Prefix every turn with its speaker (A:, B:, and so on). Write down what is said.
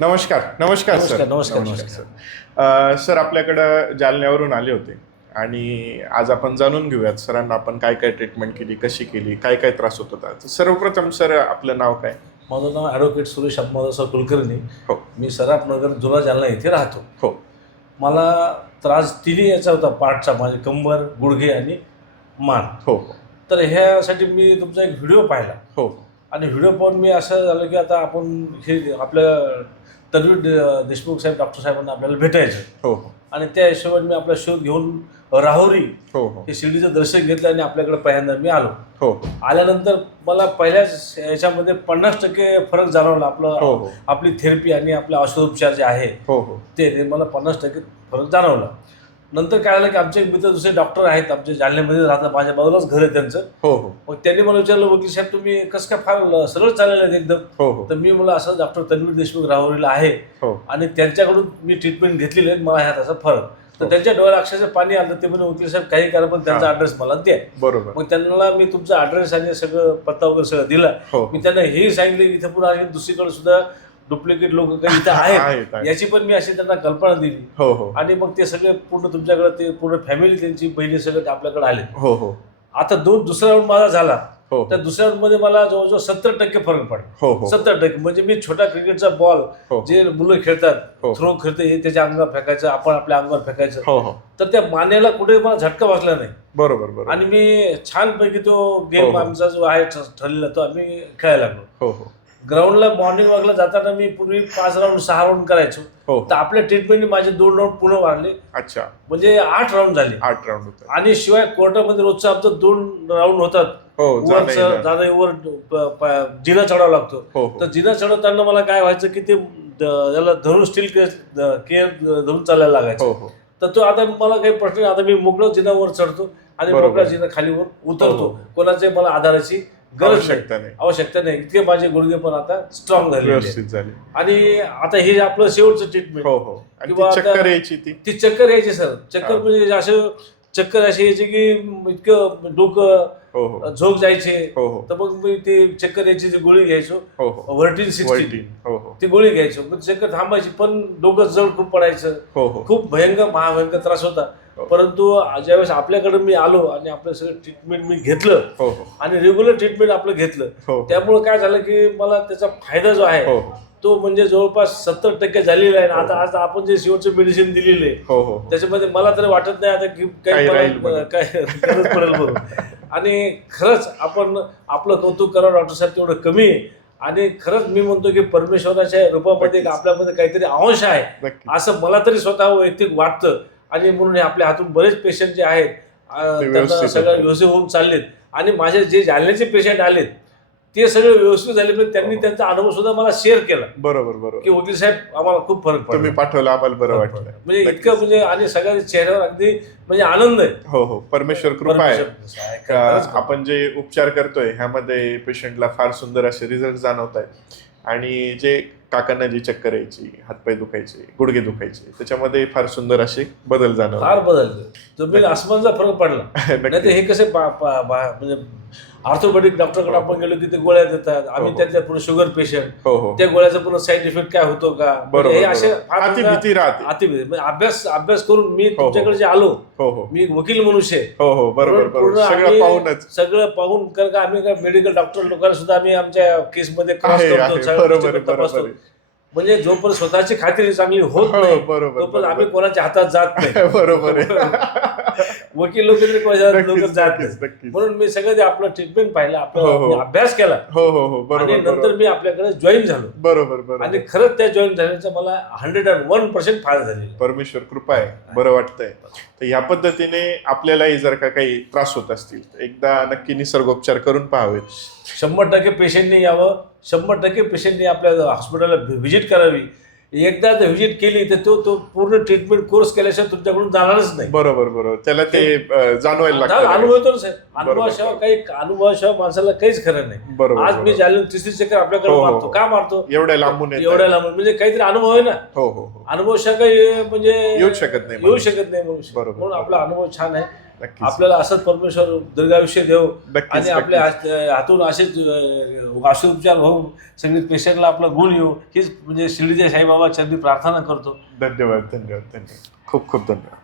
A: नमस्कार नमस्कार सर.
B: नमस्कार, नमस्कार.
A: सर. सर आपल्याकडं जालन्यावरून आले होते आणि आज आपण जाणून घेऊयात सरांना आपण काय काय ट्रीटमेंट केली कशी केली काय काय त्रास होत होता. तर सर्वप्रथम सर आपलं नाव काय?
B: माझं नाव ॲडव्होकेट सुरेश आत्मादासराव कुलकर्णी.
A: हो.
B: मी सराफनगर जुना जालना येथे राहतो.
A: हो.
B: मला त्रास तिन्ही याचा होता पाठचा माझे कंबर गुडघे आणि मान.
A: हो.
B: तर ह्यासाठी मी तुमचा एक व्हिडिओ पाहिला.
A: हो.
B: आणि व्हिडिओ पाहून मी असं झालं की आता आपण हे आपल्या तन्वीर दे- देशमुख साहेब डॉक्टर साहेबांना आपल्याला भेटायचं.
A: हो हो.
B: आणि त्या हिशोबाने मी आपला शोध घेऊन राहुरी
A: हो हो.
B: हे शिर्डीचं दर्शन घेतलं आणि आपल्याकडे पहिल्यांदा मी आलो.
A: हो
B: आल्यानंतर मला पहिल्याच याच्यामध्ये पन्नास टक्के फरक जाणवला आपलं
A: हो हो.
B: आपली थेरपी आणि आपले औषधोपचार जे आहे
A: हो हो.
B: ते ते मला पन्नास टक्के फरक जाणवला. नंतर काय झालं की आमचे एक मित्र दुसरे डॉक्टर आहेत आमच्या जालन्यामध्ये राहतात माझ्या बाजूलाच घर आहे त्यांचं.
A: हो हो.
B: मग त्यांनी मला विचारलं वकील साहेब तुम्ही कसं काय फार सरळ चाललेलं आहेत एकदम?
A: हो हो.
B: तर मी मला असं डॉक्टर तन्वीर देशमुख राहुरीला आहे
A: हो.
B: आणि त्यांच्याकडून मी ट्रीटमेंट घेतलेली आहे मला ह्यात असा फरक. तर
A: हो.
B: त्यांच्या डोळ्यात अक्षरशः पाणी आलं ते म्हणजे वकील साहेब काही करा पण त्यांचा. ॲड्रेस मला द्या.
A: बरोबर.
B: मग त्यांना मी तुमचा ॲड्रेस आणि सगळं पत्ता वगैरे सगळं दिला.
A: हो.
B: मी त्यांना हे सांगितले इथं पुन्हा आणि दुसरीकडे सुद्धा डुप्लिकेट लोक काही इथं आहेत.
A: आहेत, आहेत.
B: याची पण मी अशी त्यांना कल्पना दिली.
A: हो हो.
B: आणि मग ते सगळे पूर्ण तुमच्याकडे ते पूर्ण फॅमिली त्यांची बहिणी सगळे आपल्याकडे आले.
A: हो हो.
B: आता दोन दुसरा राऊंड माझा झाला.
A: हो.
B: त्या दुसऱ्या round मध्ये मला जवळजवळ सत्तर टक्के फरक पडला.
A: हो हो.
B: सत्तर टक्के. म्हणजे मी छोटा क्रिकेटचा बॉल
A: हो.
B: जे मुलं खेळतात
A: हो.
B: थ्रो खेळते हे त्याच्या अंगावर फेकायचं आपण आपल्या अंगावर फेकायचं.
A: हो हो.
B: तर त्या मानेला कुठे मला झटका बसला नाही.
A: बरोबर बरोबर.
B: आणि मी छानपैकी तो
A: हो,
B: गेम
A: हो.
B: आमचा जो आहे ठ- ठरलेला तो आम्ही खेळायला लागलो.
A: हो हो.
B: ग्राउंडला मॉर्निंग वॉकला जाताना मी पूर्वी पाच राऊंड सहा राऊंड करायचो.
A: हो.
B: तर आपल्या ट्रीटमेंटने माझे दोन राऊंड पूर्ण वाढले.
A: अच्छा.
B: म्हणजे आठ राऊंड झाले.
A: आठ राऊंड
B: आणि शिवाय कोर्टामध्ये रोजचं आमचं दोन राऊंड होतात.
A: हो
B: दादा वर प- प- जिना चढावा लागतो.
A: हो
B: तर
A: हो
B: जिना चढवताना मला काय व्हायचं की ते द- याला धरून स्टील केअर धरून चालायला लागायचं.
A: हो हो.
B: तर तो आता मला काही प्रश्न. आता मी मोकळं जिनावर चढतो आणि. मोकळ्या जिना खालीवर उतरतो.
A: हो.
B: कोणाचे मला आधाराची गरज
A: आवश्यकता नाही.
B: आवश्यकता नाही. इतके माझे गुडघे पण आता स्ट्रॉंग आहेत.
A: व्यवस्थित झाली.
B: आणि आता हे आपलं शेवटचं ट्रीटमेंट
A: हो हो. आणि
B: किंवा
A: ती
B: आता-
A: चक्कर यायची ती.
B: ती चक्कर यायची सर चक्कर
A: हा.
B: म्हणजे असं चक्कर अशी यायची की इतकं डोकं
A: हो हो.
B: झोप जायचे.
A: हो हो.
B: तर मग मी ते चक्कर यायची जी गोळी घ्यायचो
A: हो हो.
B: व्हर्टीन सिक्स्टी
A: वैटी. हो हो.
B: ती गोळी घ्यायचो. पण चक्कर थांबायची पण डोकं जड खूप पडायचं.
A: हो हो.
B: खूप भयंकर महाभयंकर त्रास होता. परंतु ज्यावेळेस आपल्याकडे मी आलो आणि आपलं सगळं ट्रीटमेंट मी घेतलं
A: हो हो.
B: आणि रेग्युलर ट्रीटमेंट आपलं घेतलं
A: हो.
B: त्यामुळे काय झालं की मला त्याचा फायदा जो आहे तो म्हणजे जवळपास सत्तर टक्के झालेला आहे. आता. आज आपण जे शेवटचं मेडिसिन दिलेलं आहे त्याच्यामध्ये मला तरी वाटत नाही आता की
A: काही.
B: काय गरज पडेल म्हणून. आणि खरंच आपण आपलं कौतुक करावं डॉक्टर साहेब तेवढं कमी आणि खरंच मी म्हणतो की परमेश्वराच्या रूपामध्ये. आपल्यामध्ये काहीतरी अंश आहे असं मला तरी स्वतः वैयक्तिक वाटतं. आणि म्हणून आपल्या हातून बरेच पेशंट जे आहेत त्यांना सगळं. व्यवस्थित होऊन चाललेत. आणि माझे जे जालन्याचे पेशंट आलेत ते सगळे व्यवस्थित झाले पण त्यांनी. त्यांचा अनुभव सुद्धा मला शेअर केला.
A: बरोबर
B: की
A: बरोबर
B: वकील साहेब आम्हाला खूप फरक
A: तुम्ही
B: पडला
A: पाठवलं आम्हाला बरं वाटलं.
B: म्हणजे. इतकं म्हणजे आणि सगळ्या चेहऱ्यावर अगदी म्हणजे आनंद आहे.
A: हो हो. परमेश्वर कृपा आहे. का. आपण जे उपचार करतोय ह्यामध्ये पेशंटला फार सुंदर असे रिझल्ट जाणवत आहेत आणि जे काकांना जी चक्कर यायची हातपाय दुखायचे गुडघे दुखायचे. त्याच्यामध्ये फार सुंदर असे बदल
B: फार
A: जाणवत
B: बदललं जमीन आसमानचा फरक पडला. नाही हे कसे म्हणजे ऑर्थोपेडिक डॉक्टरकडे आपण गेलो की ते गोळ्या देतात. आम्ही
A: हो.
B: त्यातल्या पुढे शुगर पेशंट
A: हो हो.
B: त्या गोळ्याचा पुन्हा साईड इफेक्ट काय होतो का? म्हणजे
A: बरोबर
B: हे असे
A: बरोबर.
B: फार
A: अति
B: मला-
A: भीती राहते.
B: अति भीती. म्हणजे अभ्यास अभ्यास करून मी
A: हो.
B: तुमच्याकडे जे आलो
A: हो हो.
B: मी वकील मनुष्य आहे.
A: हो हो. बरोबर
B: पूर्ण
A: सगळं पाहूनच.
B: सगळं पाहून कारण का आम्ही मेडिकल डॉक्टर लोकांना सुद्धा आम्ही आमच्या केसमध्ये तपासतो. म्हणजे जोपर्यंत स्वतःची खात्री चांगली होत
A: हो
B: नाही
A: बरोबर
B: तोपर्यंत आम्ही. कोणाच्या हातात जात नाही.
A: बरोबर आहे.
B: वकील लोक लोक जात. म्हणून मी सगळं आपलं ट्रीटमेंट पाहिलं
A: हो, हो.
B: आपला अभ्यास केला.
A: हो हो हो. बरोबर
B: नंतर मी आपल्याकडे जॉईन झालो.
A: बरोबर बरोबर.
B: आणि खरंच त्या जॉईन झाल्याचा मला हंड्रेड अँड वन पर्सेंट फायदा झालेला
A: परमेश्वर कृपा आहे. बरं वाटतंय. तर ह्या पद्धतीने आपल्यालाही जर का काही त्रास होत असतील तर एकदा नक्की निसर्गोपचार करून पाहावेत.
B: शंभर टक्के पेशंटने यावं. शंभर टक्के पेशंटने आपल्या हॉस्पिटलला व्हिजिट करावी. एकदा जर व्हिजिट केली तर तो तो पूर्ण ट्रीटमेंट कोर्स केल्याशिवाय तुमच्याकडून जाणारच नाही
A: बरोबर बरोबर त्याला ते जाणवायला लागतं
B: अनुभव येतो ना साहेब
A: बरोबर.
B: अनुभवाशिवाय काही अनुभवाशिवाय माणसाला काहीच खरं नाही
A: बरोबर
B: आज मी
A: बरोबर.
B: जाले तिसरी चक्कर आपल्याकडे
A: हो, हो,
B: मारतो
A: हो.
B: का मारतो
A: एवढ्या लांबून
B: एवढ्या. लांबून म्हणजे काहीतरी अनुभव आहे ना
A: हो हो हो
B: अनुभव काही म्हणजे
A: येऊ शकत नाही
B: येऊ. शकत नाही. म्हणून आपला अनुभव छान आहे आपल्याला असंच परमेश्वर दीर्घायुष्य देव आणि आपल्या हातून असेच औषधोपचार होऊन संगीत पेशंटला आपला गुण येऊ हीच म्हणजे शिर्डीच्या साईबाबा चरणी प्रार्थना करतो.
A: धन्यवाद धन्यवाद धन्यवाद. खूप खूप धन्यवाद.